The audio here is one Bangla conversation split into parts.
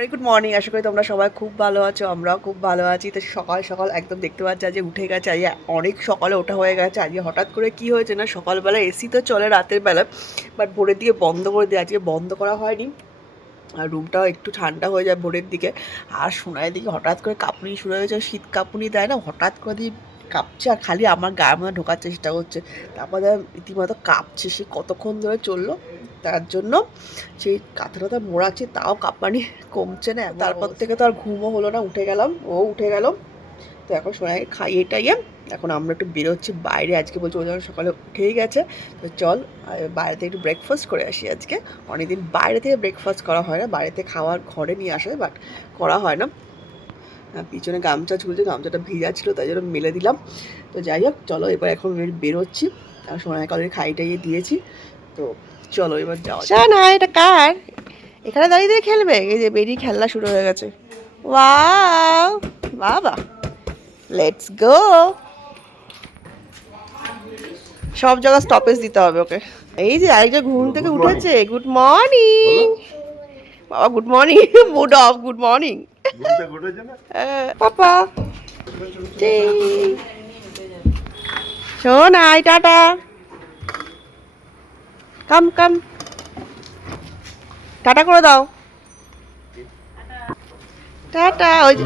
Very good morning. আশা করি তোমরা সবাই খুব ভালো আছো, আমরাও খুব ভালো আছি। তো সকাল সকাল একদম দেখতে পাচ্ছি আজকে উঠে গেছে, আজকে অনেক সকালে ওঠা হয়ে গেছে। আজকে হঠাৎ করে কি হয়েছে না, সকালবেলা এসি তো চলে রাতের বেলা, বাট ভোরের দিকে বন্ধ করে দিয়ে আজকে বন্ধ করা হয়নি। আর রুমটাও একটু ঠান্ডা হয়ে যায় ভোরের দিকে। আর সোনার দিকে হঠাৎ করে কাঁপুনি শুরু হয়েছে, শীত কাঁপুনি দেয় না, হঠাৎ করে দিয়ে কাঁপছে আর খালি আমার গায়ের মধ্যে ঢোকার চেষ্টা করছে। তারপরে রীতিমতো কাঁপছে, সে কতক্ষণ ধরে চললো। তার জন্য সেই কাঁথা টাথা মোড়াচ্ছি, তাও কাঁপানি কমছে না। তারপর থেকে তো আর ঘুমও হলো না, উঠে গেলাম, ও উঠে গেল। তো এখন সোনাকে খাইয়ে টাইয়ে এখন আমরা একটু বেরোচ্ছি বাইরে। আজকে বলছি ও যখন সকালে উঠেই গেছে, তো চল বাইরে থেকে একটু ব্রেকফাস্ট করে আসি। আজকে অনেকদিন বাইরে থেকে ব্রেকফাস্ট করা হয় না, বাড়িতে খাওয়ার ঘরে নিয়ে আসে, বাট করা হয় না। পিছনে গামছা ঝুলছে, গামছাটা ভিজা ছিল তাই জন্য মেলে দিলাম। তো যাই হোক, চলো এবার এখন বেরোচ্ছি। আর সোনাকে অলরেডি খাই টাইয়ে দিয়েছি, তো চলো এবার যাওয়া। না, এটা কার? এখানে দাঁড়িয়ে দিয়ে খেলবে? এই যে বেরিয়ে খেলনা শুরু হয়ে গেছে। ওয়াও, বাবা, লেটস গো। সব জায়গায় স্টপেজ দিতে হবে ওকে। এই যে আরেকজন ঘুম থেকে উঠেছে। গুড মর্নিং বাবা, good morning. Mood off, good morning পাপা। শোন, আই টাটা, কাম কাম, টাটা করে দাও, টাটা। ওই যে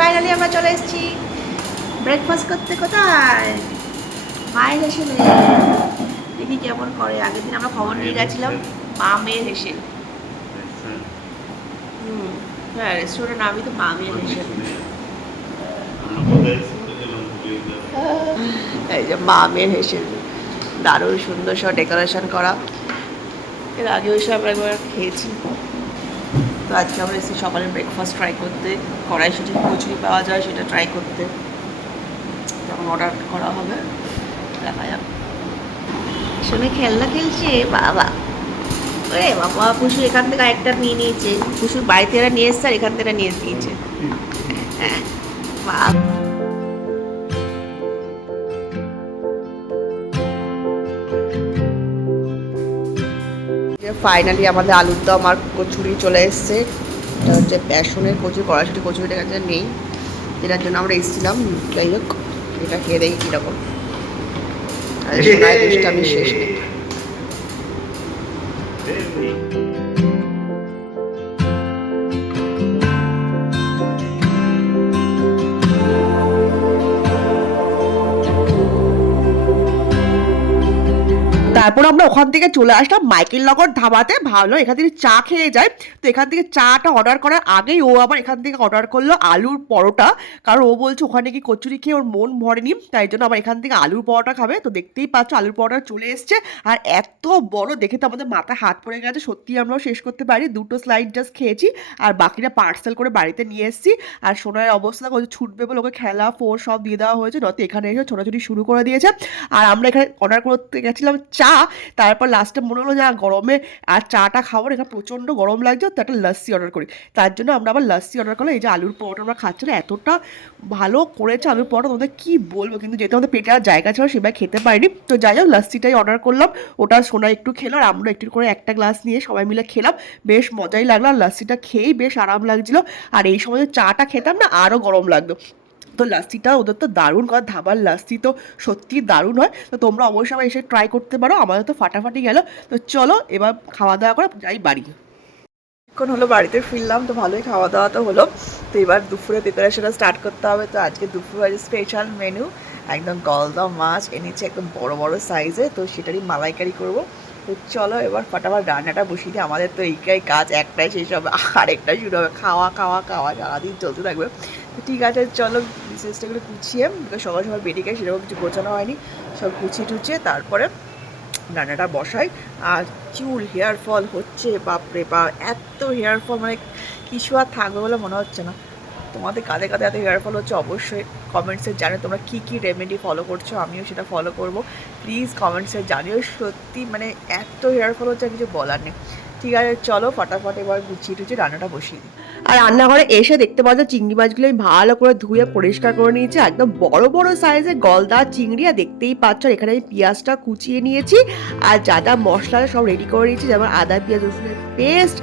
ফাইনালি আমরা চলে এসেছি ব্রেকফাস্ট করতে। কোথায়? মায়ের হেসেলে দেখি কেমন করে। আগের দিন আমরা খবর নিয়ে গেছিলাম, মা মেয়ের হেসেল। হ্যাঁ, রেস্টুরেন্টের নামই তো মা মেয়ের হেসেল। এই যে মা মেয়ের হেসেল, দারুণ সুন্দর সব ডেকোরেশন করা। এর আগে ওই সব একবার খেয়েছি। তো আজকে আমরা এসেছি সকালে ব্রেকফাস্ট ট্রাই করতে, কড়াইশুঁটি কচুরি পাওয়া যায় সেটা ট্রাই করতে। তখন অর্ডার করা হবে, দেখা যাক। শুনে খেলনা খেলছে বাবা। ওরে বাবা, পুষু এখান থেকে একটা নিয়ে নিয়েছে। পুষুর বাড়িতে এরা নিয়ে এসছে আর এখান থেকে নিয়ে নিয়েছে। হ্যাঁ, বাবা। ফাইনালি আমাদের আলুর দম আর কচুরি চলে এসছে। এটা হচ্ছে বেসনের কচুরি, কড়াইশুঁটি কচুরিটা কাছে নেই, যেটার জন্য আমরা এসেছিলাম। যাই হোক, এটা খেয়ে দেখি কীরকম। আর সোনায় দুষ্টামি শেষ নেই। তারপর আমরা ওখান থেকে চলে আসলাম মাইকেল নগর ধাবাতে। ভাবলাম এখান থেকে চা খেয়ে যায়। তো এখান থেকে চাটা অর্ডার করার আগেই ও আবার এখান থেকে অর্ডার করলো আলুর পরোটা, কারণ ও বলছে ওখানে কি কচুরি খেয়ে ওর মন ভরেনি, তাই জন্য আবার এখান থেকে আলুর পরোটা খাবে। তো দেখতেই পাচ্ছ আলুর পরোটা চলে এসছে, আর এত বড় দেখে তো আমাদের মাথায় হাত পড়ে গেছে। সত্যি আমরাও শেষ করতে পারি, দুটো স্লাইড জাস্ট খেয়েছি আর বাকিটা পার্সেল করে বাড়িতে নিয়ে এসেছি। আর সোনার অবস্থা ও ছুটবে বলে ওকে খেলা ফোর সব দিয়ে দেওয়া হয়েছে, নয়তো এখানে এসে ছোটাছুটি শুরু করে দিয়েছে। আর আমরা এখানে অর্ডার করতে গেছিলাম চা, তারপর লাস্টে মনে হলো যে গরমে আর চাটা খাওয়ার, এখানে প্রচণ্ড গরম লাগছে, তো একটা লস্যি অর্ডার করি। তার জন্য আমরা আবার লস্যি অর্ডার করলাম। এই যে আলুর পরোটা আমরা খাচ্ছিলাম, এতটা ভালো করেছে আলুর পরোটা, তোমাদের কী বলবো। কিন্তু যেহেতু আমাদের পেটে আর জায়গা ছিল সেভাবে খেতে পারিনি, তো যাই হোক লস্যিটাই অর্ডার করলাম। ওটা সোনা একটু খেলো আর আমরা একটু করে একটা গ্লাস নিয়ে সবাই মিলে খেলাম। বেশ মজাই লাগলো, আর লস্যিটা খেয়েই বেশ আরাম লাগছিলো। আর এই সময় চাটা খেতাম না, আরও গরম লাগতো। তো লাস্সিটা ওদের তো দারুণ করে, ধাবার লাস্সি তো সত্যি দারুণ হয়। তো তোমরা অবশ্যই আবার এসে ট্রাই করতে পারো, আমাদের তো ফাটাফাটি গেল। তো চলো এবার খাওয়া দাওয়া করে যাই বাড়ি। এখন হলো বাড়িতে ফিরলাম, তো ভালোই খাওয়া দাওয়া তো হলো। তো এবার দুপুরে প্রিপারেশনটা স্টার্ট করতে হবে। তো আজকে দুপুরে স্পেশাল মেনু, একদম গলদা মাছ এনেছে একদম বড় বড় সাইজে, তো সেটারই মালাইকারি করবো। তো চলো এবার ফটাফট রান্নাটা বসিয়ে দিই। আমাদের তো এইটাই কাজ, একটাই শেষ হবে আরেকটাই শুরু হবে, খাওয়া খাওয়া খাওয়া সারাদিন চলতে থাকবে। তো ঠিক আছে, চলো বিশেষটাগুলো গুছিয়ে, সকাল সকাল বেরিয়ে গেছে, সেরকম কিছু গোছানো হয়নি, সব গুছিয়ে টুছিয়ে তারপরে রান্নাটা বসাই। আর চুল হেয়ার ফল হচ্ছে, বাপরে বাপ, এত হেয়ার ফল, মানে কিছু আর থাকবে বলে মনে হচ্ছে না। তোমাদের কাঁধে কাঁধে এত হেয়ার ফল হচ্ছে, অবশ্যই কমেন্টসে জানে তোমরা কী কী রেমেডি ফলো করছো, আমিও সেটা ফলো করব। প্লিজ কমেন্টসে জানিও, সত্যি মানে এত হেয়ার ফল হচ্ছে কিছু বলার নেই। ঠিক আছে, চলো ফটাফট এবার গুছিয়ে টুছিয়ে রান্নাটা বসিয়ে দিই। আর রান্নাঘরে এসে দেখতে পাচ্ছ চিংড়ি মাছগুলো আমি ভালো করে ধুয়ে পরিষ্কার করে নিয়েছি, একদম বড় বড় সাইজের গলদা চিংড়ি। আর দেখতেই পাচ্ছ এখানে আমি পেঁয়াজটা কুচিয়ে নিয়েছি আর যা যা মশলা সব রেডি করে নিয়েছি, যেমন আদা পেঁয়াজ রসুনের পেস্ট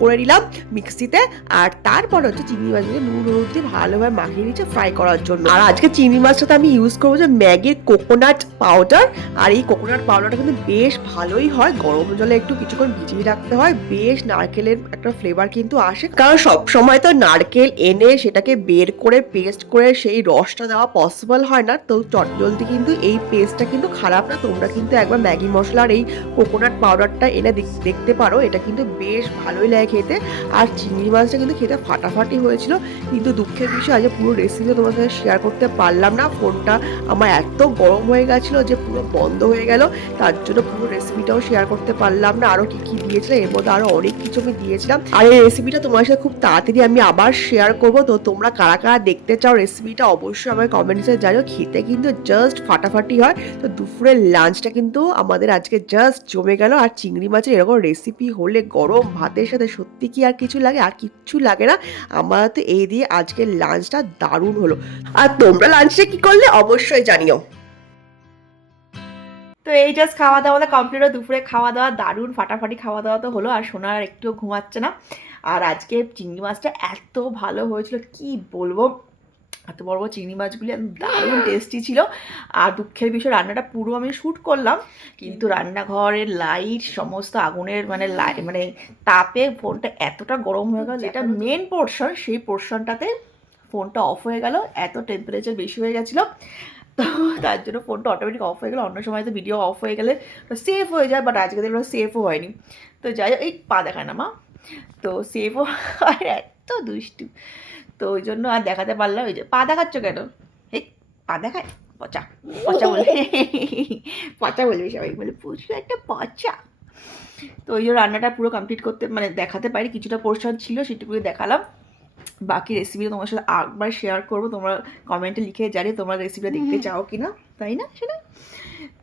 করে নিলাম মিক্সিতে। আর তারপর হচ্ছে চিংড়ি মাছগুলো নুন হলুদ দিয়ে ভালোভাবে মাখিয়ে নিচ্ছে ফ্রাই করার জন্য। আর আজকে চিংড়ি মাছটাতে আমি ইউজ করবো যে ম্যাগির কোকোনাট পাউডার। আর এই কোকোনাট পাউডারটা কিন্তু বেশ ভালোই হয়, গরম জলে একটু কিছুক্ষণ ভিজিয়ে রাখতে হয়, বেশ নারকেলের একটা ফ্লেভার কিন্তু আসে। কারণ সব সময় তো নারকেল এনে সেটাকে বের করে পেস্ট করে সেই রসটা দেওয়া পসিবল হয় না, তো চটজলদি কিন্তু এই পেস্টটা কিন্তু খারাপ না। তোমরা কিন্তু একবার ম্যাগি মশলার এই কোকোনাট পাউডারটা এনে দেখতে পারো, এটা কিন্তু বেশ ভালোই লাগে খেতে। আর চিংড়ি মাছটা কিন্তু খেতে ফাটাফাটি হয়েছিল, কিন্তু দুঃখের বিষয় আজ পুরো রেসিপি তোমার সাথে শেয়ার করতে পারলাম না। ফোনটা আমার এত গরম হয়ে গেছিলো যে পুরো বন্ধ হয়ে গেল, তার জন্য পুরো রেসিপিটাও শেয়ার করতে পারলাম না। আরও কি কি দিয়েছিলাম, এর মধ্যে আরও অনেক কিছু আমি দিয়েছিলাম। আর এই রেসিপিটা তোমার সাথে খুব তাড়াতাড়ি আমি আবার শেয়ার করবো। তো তোমরা কারা কারা দেখতে চাও রেসিপিটা অবশ্যই আমার কমেন্টসে জানিও। খেতে কিন্তু জাস্ট ফাটাফাটি হয়। তো দুপুরের লাঞ্চটা কিন্তু আমাদের আজকে জাস্ট জমে গেল। আর চিংড়ি মাছের এরকম রেসিপি হলে গরম ভাতের সাথে সত্যি কি আর কিছু লাগে, আর কিচ্ছু লাগে না। আমার তো এই দিয়ে আজকের লাঞ্চটা দারুণ হলো। আর তোমরা লাঞ্চে কি করলে অবশ্যই জানিও। তো এই জাস্ট খাওয়া দাওয়া কমপ্লিট হলো, দুপুরে খাওয়া দাওয়া দারুণ ফাটাফাটি খাওয়া দাওয়া তো হলো। আর সোনার একটুও ঘুমাচ্ছে না। আর আজকে চিংড়ি মাছটা এত ভালো হয়েছিল কি বলবো, এত বড় বড় চিংড়ি মাছগুলি দারুণ টেস্টি ছিল। আর দুঃখের বিষয় রান্নাটা পুরো আমি শ্যুট করলাম, কিন্তু রান্নাঘরের লাইট সমস্ত আগুনের মানে তাপে ফোনটা এতটা গরম হয়ে গেল, যেটা মেন পোর্শন সেই পোর্শনটাতে ফোনটা অফ হয়ে গেল, এত টেম্পারেচার বেশি হয়ে গেছিলো। তো তার জন্য ফোনটা অটোমেটিক অফ হয়ে গেলো। অন্য সময় তো ভিডিও অফ হয়ে গেলে সেফ হয়ে যায়, বাট আজকে দেখলো সেফও হয়নি। তো যাই হোক, এই পা দেখায় না মা, তো সেফও হয়, এত দুষ্টু। তো ওই জন্য আর দেখাতে পারলাম। ওই যে পা দেখাচ্ছ কেন, এই পা দেখায়, পচা পচা বলবে, পচা বলবি সবাই, বলে প্রচুর একটা পচা। তো ওই জন্য রান্নাটা পুরো কমপ্লিট করতে মানে দেখাতে পারি, কিছুটা পোর্শন ছিল সেটুকুই দেখালাম। বাকি রেসিপিটা তোমার সাথে আরেকবার শেয়ার করবো, তোমরা কমেন্টে লিখে জানিয়ে তোমরা রেসিপিটা দেখতে চাও কি না, তাই না শোনা?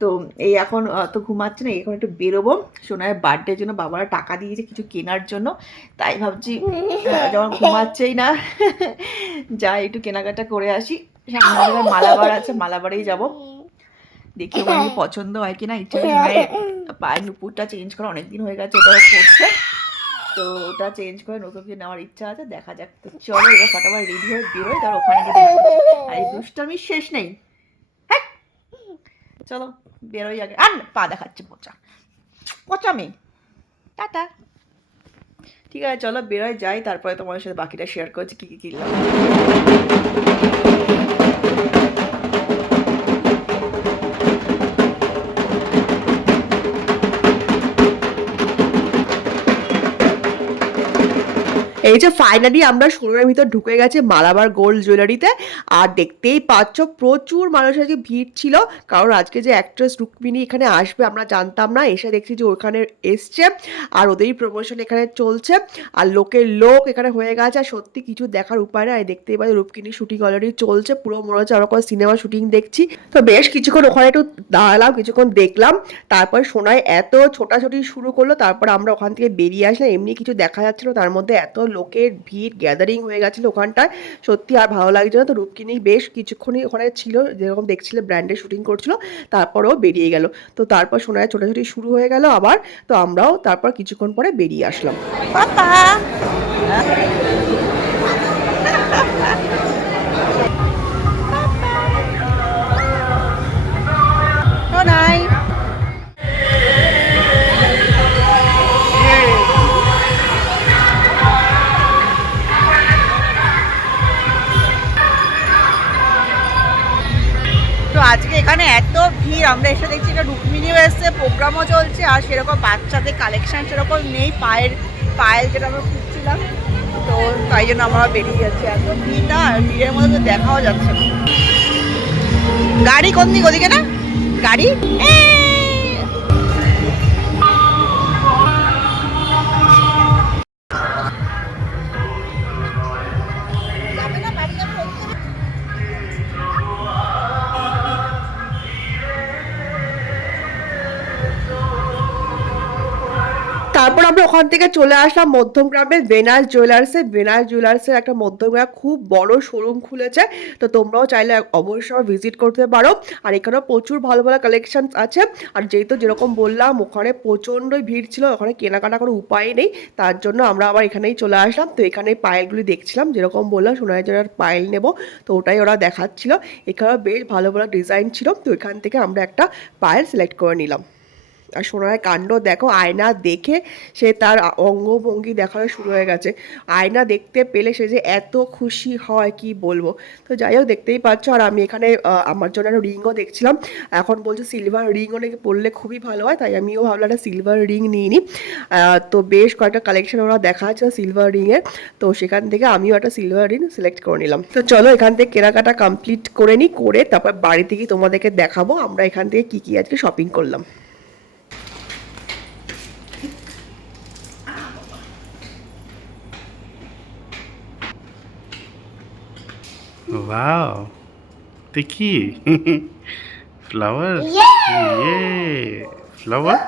তো এই এখন তো ঘুমাচ্ছে না, এখন একটু বেরোবো। সোনার বার্থডের জন্য বাবারা টাকা দিয়েছে কিছু কেনার জন্য, তাই ভাবছি যখন ঘুমাচ্ছেই না যাই একটু কেনাকাটা করে আসি। সামনে মালাবার আছে, মালাবারেই যাবো, দেখি ওখানে পছন্দ হয় কিনা। ইচ্ছা পায়ের নুপুরটা চেঞ্জ করা অনেকদিন হয়ে গেছে, ওটা করছে, তো ওটা চেঞ্জ করে নতুন কিছু নেওয়ার ইচ্ছা আছে, দেখা যাক। তো চলো এবার ফটাফট রেডি হয়ে বেরোয়, তার ওখানে আর এই দুষ্টামি শেষ নেই। হ্যাঁ চলো বেরোই আগে। আর পা দেখাচ্ছে পচা পচা মেয়ে, টাটা। ঠিক আছে চলো বেরোয় যাই, তারপরে তোমার সাথে বাকিটা শেয়ার করছি কী কী কিনলাম। এই যে ফাইনালি আমরা শোরুমের ভিতর ঢুকে গেছে মালাবার গোল্ড জুয়েলারিতে। আর দেখতেই পাচ্ছ প্রচুর মানুষের আজকে ভিড় ছিল, কারণ আজকে যে অ্যাক্ট্রেস রুক্মিণী এখানে আসবে আমরা জানতাম না, এসে দেখছি যে ওখানে এসছে আর ওদেরই প্রমোশন এখানে চলছে। আর লোকের লোক এখানে হয়ে গেছে, আর সত্যি কিছু দেখার উপায় না। দেখতেই পাচ্ছি রুক্মিণীর শুটিং অলরেডি চলছে, পুরো মনে হচ্ছে আমরা কোনো সিনেমা শুটিং দেখছি। তো বেশ কিছুক্ষণ ওখানে একটু দাঁড়ালাম, কিছুক্ষণ দেখলাম, তারপর সোনায় এত ছোটাছুটি শুরু করলো, তারপর আমরা ওখান থেকে বেরিয়ে আসলাম। এমনি কিছু দেখা যাচ্ছিলো, তার মধ্যে এত লোকের ভিড় গ্যাদারিং হয়ে গেছিলো ওখানটায়, সত্যি আর ভালো লাগছে না। তো রূপকিনী বেশ কিছুক্ষণই ওখানে ছিল, যেরকম দেখছিলে ব্র্যান্ডে শুটিং করছিল, তারপরেও বেরিয়ে গেল। তো তারপর সোনায় ছোটাছুটি শুরু হয়ে গেল আবার, তো আমরাও তারপর কিছুক্ষণ পরে বেরিয়ে আসলাম। পাপা সোনাই আজকে এখানে এত ভিড়, আমরা এসে দেখছি এটা রুক্মিণীও এসছে, প্রোগ্রামও চলছে, আর সেরকম বাচ্চাদের কালেকশন সেরকম নেই, পায়েল যেটা আমরা খুঁজছিলাম, তো তাই জন্য আমরা বেরিয়ে যাচ্ছি। এত ভিড় না, ভিড়ের মধ্যে দেখাও যাচ্ছে না। গাড়ি কোন দিক, ওদিকে না গাড়ি। তারপর আমরা ওখান থেকে চলে আসলাম মধ্যমগ্রামের ভেনাস জুয়েলার্সে। ভেনাস জুয়েলার্সের একটা মধ্যমগ্রাম খুব বড় শোরুম খুলেছে, তো তোমরাও চাইলে অবশ্যই ভিজিট করতে পারো। আর এখানেও প্রচুর ভালো ভালো কালেকশন আছে। আর যেহেতু যেরকম বললাম ওখানে প্রচণ্ডই ভিড় ছিল, ওখানে কেনাকাটা কোনো উপায় নেই, তার জন্য আমরা আবার এখানেই চলে আসলাম। তো এখানে পায়েলগুলি দেখছিলাম, যেরকম বললাম সোনার জোড়ার পায়েল নেব, তো ওটাই ওরা দেখাচ্ছিল। এখানেও বেশ ভালো ভালো ডিজাইন ছিল, তো এখান থেকে আমরা একটা পায়েল সিলেক্ট করে নিলাম। আর সোনার কাণ্ড দেখো, আয়না দেখে সে তার অঙ্গভঙ্গি দেখানো শুরু হয়ে গেছে। আয়না দেখতে পেলে সে যে এত খুশি হয় কি বলবো। তো যাই হোক, দেখতেই পাচ্ছ। আর আমি এখানে আমার জন্য একটা রিংও দেখছিলাম, এখন বলছে সিলভার রিংও নাকি পরলে খুবই ভালো হয়, তাই আমিও ভাবলাম একটা সিলভার রিং নিয়ে নিই। তো বেশ কয়েকটা কালেকশন ওরা দেখাচ্ছে সিলভার রিংয়ের, তো সেখান থেকে আমিও একটা সিলভার রিং সিলেক্ট করে নিলাম। তো চলো এখান থেকে কেনাকাটা কমপ্লিট করে নিই, করে তারপর বাড়ি থেকে তোমাদেরকে দেখাবো আমরা এখান থেকে কী কী আজকে শপিং করলাম। ওয়াও, দেখি ফ্লাওয়ার, ইয়ে ফ্লাওয়ার,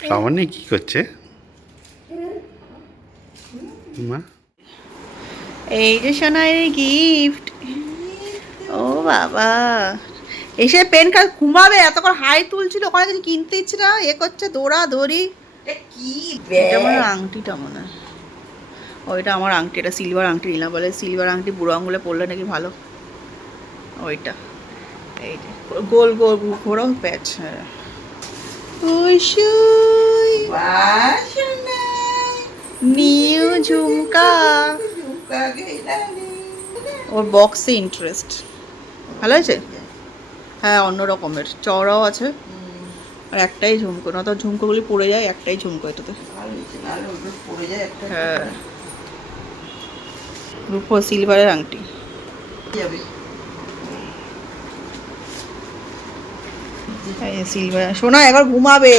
ফ্লাওয়ার নিয়ে কি করছে মা? এই যে সোনার গিফট। ও বাবা, এসে পেন কাজ ঘুমাবে, এতক্ষণ হাই তুলছিল, ওখানে কিছু কিনতে ইচ্ছে না, এ করছে দৌড়া দৌড়ি। কি এটা মনে হয় আংটিটা, মনে হয় ওইটা আমার আংটি, এটা সিলভার আংটি নিলাম, বলে সিলভার আংটি বুড়ো আঙুলে পড়লে নাকি ভালো। ওইটা এই যে গোল গোল ঘোরো প্যাচ। হ্যাঁ নিউ ঝুমকা, ওর বক্সে ইন্টারেস্ট ভালো হয়েছে। হ্যাঁ অন্য রকমের চওড়াও আছে, আর একটাই ঝুমকো, না তো ঝুমকোগুলি পড়ে যায়, একটাই ঝুমকো এটাতে। হ্যাঁ রূপো সিলভারের আংটি সিলভার। শোনা একবার ঘুমাবে,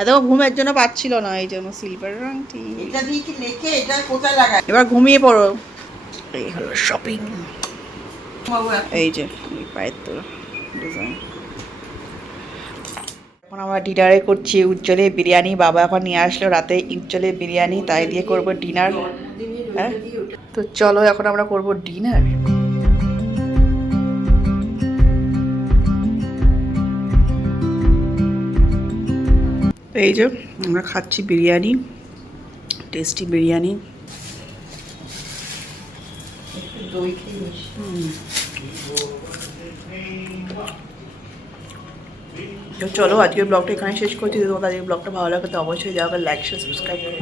এত ঘুমের জন্য পাচ্ছিল না, এই জন্য সিলভারের আংটি। এটা দিয়ে কি লেখে, এটা কোথায় লাগায়? এবার ঘুমিয়ে পড়ো। এই হলো শপিং। এই যে এই পায়ের তো ডিজাইন। এখন আমরা ডিনারে করছি উজ্জ্বলে বিরিয়ানি। বাবা এখন নিয়ে আসলো রাতে উজ্জ্বলে বিরিয়ানি, তাই দিয়ে করবো ডিনার। হ্যাঁ তো চলো এখন আমরা করবো ডিনার। তো এই যে আমরা খাচ্ছি বিরিয়ানি, টেস্টি বিরিয়ানি। দই খেয়ে তো চলো আজকের ব্লগটা এখানে শেষ করছি। যদি তোমাদের আজকের ব্লগটা ভালো লাগে তো অবশ্যই যাবে লাইক শেয়ার সাবস্ক্রাইব করো।